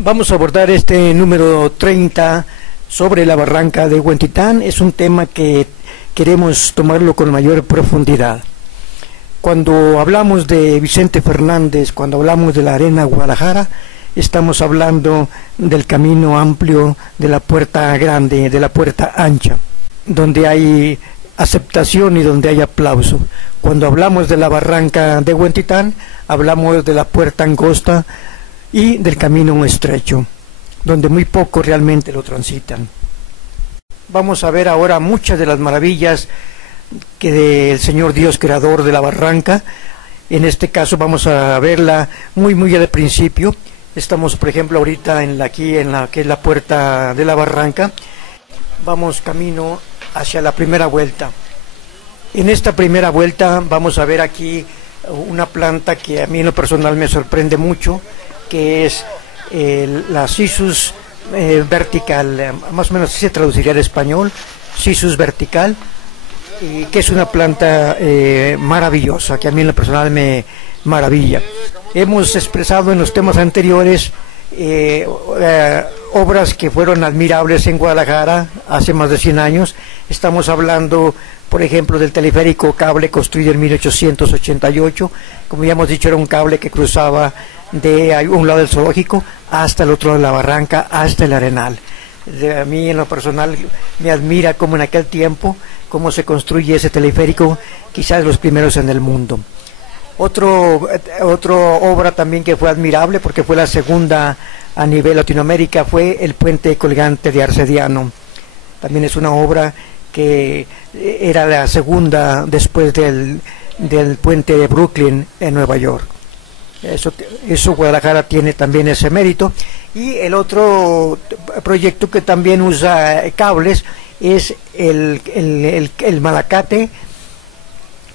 Vamos a abordar este número 30 sobre la barranca de Huentitán. Es un tema que queremos tomarlo con mayor profundidad. Cuando hablamos de Vicente Fernández, cuando hablamos de la Arena Guadalajara, estamos hablando del camino amplio, de la puerta grande, de la puerta ancha, donde hay aceptación y donde hay aplauso. Cuando hablamos de la barranca de Huentitán, hablamos de la puerta angosta y del camino estrecho, donde muy pocos realmente lo transitan. Vamos a ver ahora muchas de las maravillas que del Señor Dios creador de la barranca. En este caso vamos a verla muy al principio. Estamos, por ejemplo, ahorita aquí en la que es la puerta de la barranca. Vamos camino hacia la primera vuelta. En esta primera vuelta vamos a ver aquí una planta que a mí en lo personal me sorprende mucho, que es la Cissus vertical, más o menos así se traduciría al español, Cissus vertical, y que es una planta maravillosa, que a mí en lo personal me maravilla. Hemos expresado en los temas anteriores obras que fueron admirables en Guadalajara hace más de 100 años. Estamos hablando, por ejemplo, del teleférico cable construido en 1888. Como ya hemos dicho, era un cable que cruzaba de un lado del zoológico hasta el otro de la barranca, hasta el Arenal. A mí en lo personal me admira cómo en aquel tiempo, cómo se construye ese teleférico, quizás los primeros en el mundo. Otra obra también que fue admirable, porque fue la segunda a nivel Latinoamérica, fue el puente colgante de Arcediano. También es una obra que era la segunda después del puente de Brooklyn en Nueva York. Eso Guadalajara tiene también ese mérito. Y el otro proyecto que también usa cables es el Malacate,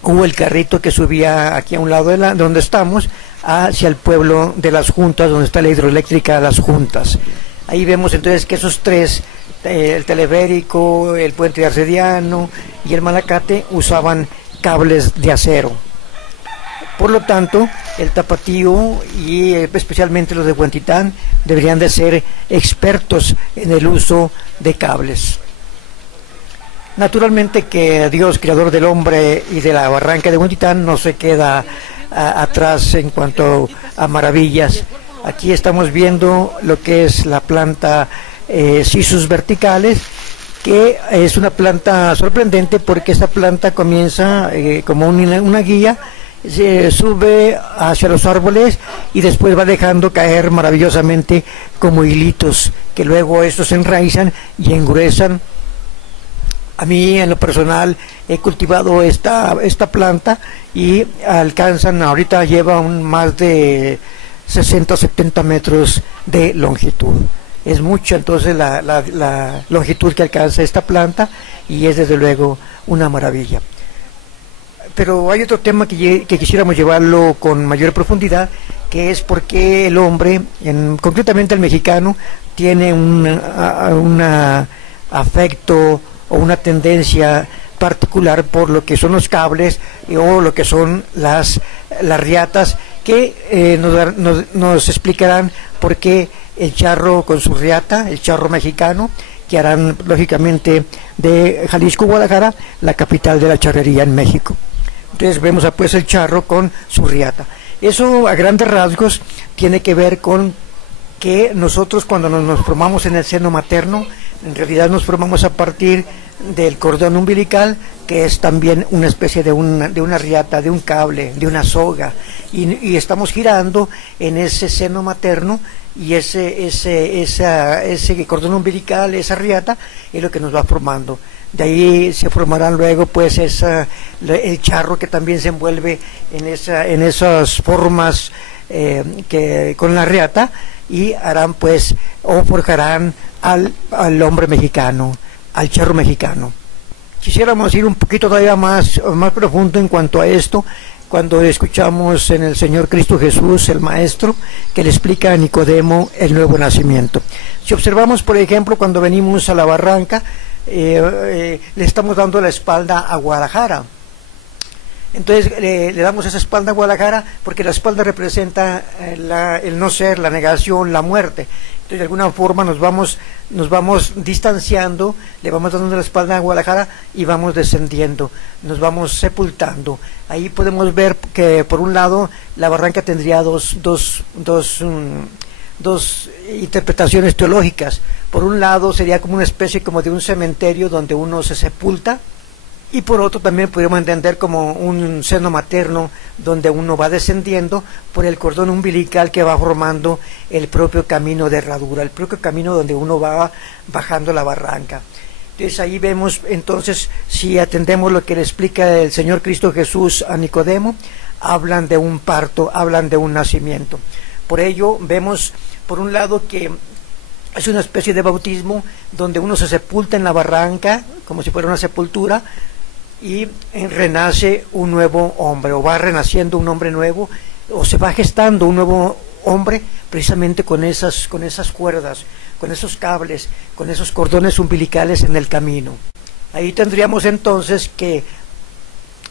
o el carrito que subía aquí a un lado de donde estamos, hacia el pueblo de Las Juntas, donde está la hidroeléctrica de Las Juntas. Ahí vemos entonces que esos tres, el teleférico, el puente de Arcediano y el Malacate, usaban cables de acero. Por lo tanto, el Tapatío y especialmente los de Huentitán deberían de ser expertos en el uso de cables. Naturalmente que Dios, creador del hombre y de la barranca de Huentitán, no se queda atrás en cuanto a maravillas. Aquí estamos viendo lo que es la planta Cissus verticales, que es una planta sorprendente porque esta planta comienza como una guía, se sube hacia los árboles y después va dejando caer maravillosamente como hilitos, que luego estos se enraizan y engruesan. A mí en lo personal he cultivado esta planta y alcanzan, ahorita lleva más de 60 o 70 metros de longitud. Es mucho entonces la longitud que alcanza esta planta, y es desde luego una maravilla. Pero hay otro tema que quisiéramos llevarlo con mayor profundidad, que es por qué el hombre, concretamente el mexicano, tiene un afecto o una tendencia particular por lo que son los cables o lo que son las riatas, que nos explicarán por qué el charro con su riata, el charro mexicano, que harán lógicamente de Jalisco, Guadalajara, la capital de la charrería en México. Entonces vemos pues el charro con su riata. Eso a grandes rasgos tiene que ver con que nosotros cuando nos formamos en el seno materno, en realidad nos formamos a partir del cordón umbilical, que es también una especie de una riata, de un cable, de una soga, y estamos girando en ese seno materno, y ese cordón umbilical, esa riata, es lo que nos va formando. De ahí se formarán luego pues el charro, que también se envuelve en esas formas con la riata, y harán pues, o forjarán al hombre mexicano, al charro mexicano. Quisiéramos ir un poquito todavía más profundo en cuanto a esto, cuando escuchamos en el Señor Cristo Jesús, el Maestro, que le explica a Nicodemo el nuevo nacimiento. Si observamos, por ejemplo, cuando venimos a la barranca, le estamos dando la espalda a Guadalajara. Entonces le damos esa espalda a Guadalajara porque la espalda representa el no ser, la negación, la muerte. Entonces de alguna forma nos vamos distanciando, le vamos dando la espalda a Guadalajara y vamos descendiendo, nos vamos sepultando. Ahí podemos ver que por un lado la barranca tendría dos interpretaciones teológicas. Por un lado sería como una especie como de un cementerio donde uno se sepulta, y por otro también podríamos entender como un seno materno donde uno va descendiendo por el cordón umbilical que va formando el propio camino de herradura, el propio camino donde uno va bajando la barranca. Entonces ahí vemos, entonces, si atendemos lo que le explica el Señor Cristo Jesús a Nicodemo, hablan de un parto, hablan de un nacimiento. Por ello vemos por un lado que es una especie de bautismo donde uno se sepulta en la barranca como si fuera una sepultura, y renace un nuevo hombre, o va renaciendo un hombre nuevo, o se va gestando un nuevo hombre precisamente con esas cuerdas, con esos cables, con esos cordones umbilicales en el camino. Ahí tendríamos entonces que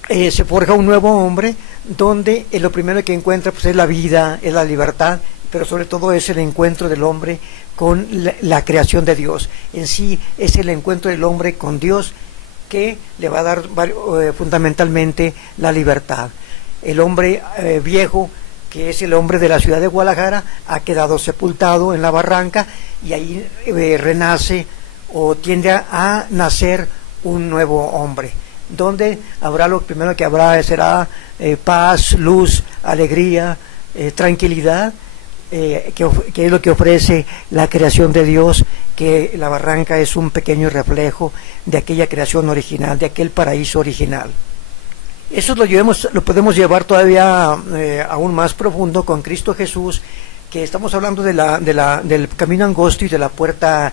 se forja un nuevo hombre donde lo primero que encuentra pues es la vida, es la libertad, pero sobre todo es el encuentro del hombre con la creación de Dios. En sí es el encuentro del hombre con Dios que le va a dar fundamentalmente la libertad. El hombre viejo, que es el hombre de la ciudad de Guadalajara, ha quedado sepultado en la barranca y ahí renace o tiende a nacer un nuevo hombre, donde habrá lo primero que habrá será paz, luz, alegría, tranquilidad, que es lo que ofrece la creación de Dios, que la barranca es un pequeño reflejo de aquella creación original, de aquel paraíso original. Eso lo podemos llevar todavía aún más profundo con Cristo Jesús, que estamos hablando del camino angosto y de la puerta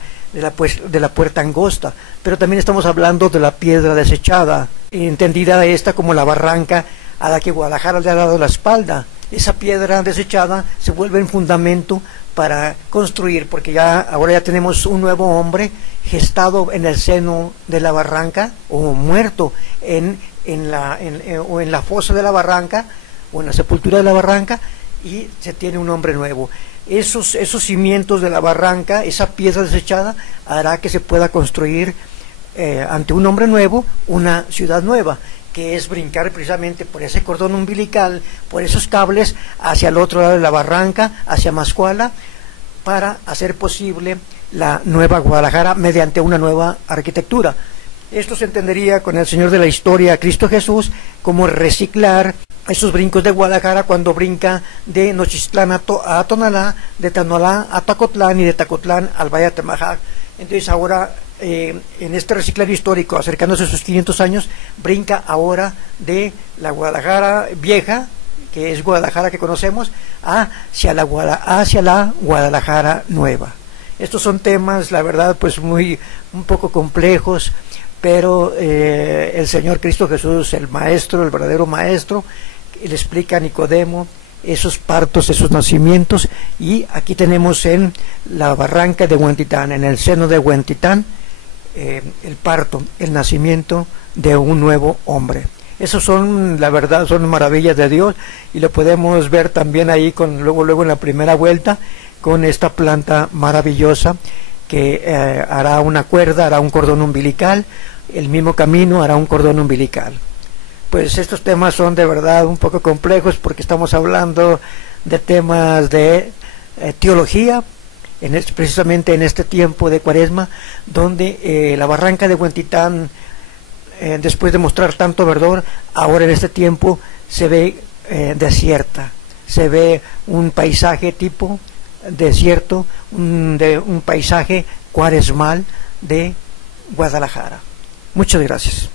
angosta, pero también estamos hablando de la piedra desechada, entendida esta como la barranca a la que Guadalajara le ha dado la espalda. Esa piedra desechada se vuelve en fundamento para construir, porque ahora ya tenemos un nuevo hombre gestado en el seno de la barranca, o muerto en la fosa de la barranca, o en la sepultura de la barranca, y se tiene un hombre nuevo. Esos cimientos de la barranca, esa piedra desechada, hará que se pueda construir ante un hombre nuevo una ciudad nueva, que es brincar precisamente por ese cordón umbilical, por esos cables, hacia el otro lado de la barranca, hacia Mascuala, para hacer posible la nueva Guadalajara mediante una nueva arquitectura. Esto se entendería con el Señor de la historia, Cristo Jesús, como reciclar esos brincos de Guadalajara cuando brinca de Nochistlán a Tonalá, de Tonalá a Tacotlán y de Tacotlán al Valle de Atemajac. Entonces ahora en este reciclar histórico, acercándose a sus 500 años, brinca ahora de la Guadalajara vieja, que es Guadalajara que conocemos, hacia la Guadalajara nueva. Estos son temas, la verdad, pues un poco complejos, pero el Señor Cristo Jesús, el maestro, el verdadero maestro, le explica a Nicodemo esos partos, esos nacimientos, y aquí tenemos en la barranca de Huentitán, en el seno de Huentitán, el parto, el nacimiento de un nuevo hombre. Esos son, la verdad, son maravillas de Dios, y lo podemos ver también ahí luego en la primera vuelta, con esta planta maravillosa que hará una cuerda, hará un cordón umbilical, el mismo camino hará un cordón umbilical. Pues estos temas son de verdad un poco complejos, porque estamos hablando de temas de teología, precisamente en este tiempo de Cuaresma, donde la barranca de Huentitán, después de mostrar tanto verdor, ahora en este tiempo se ve desierta, se ve un paisaje tipo desierto, un paisaje cuaresmal de Guadalajara. Muchas gracias.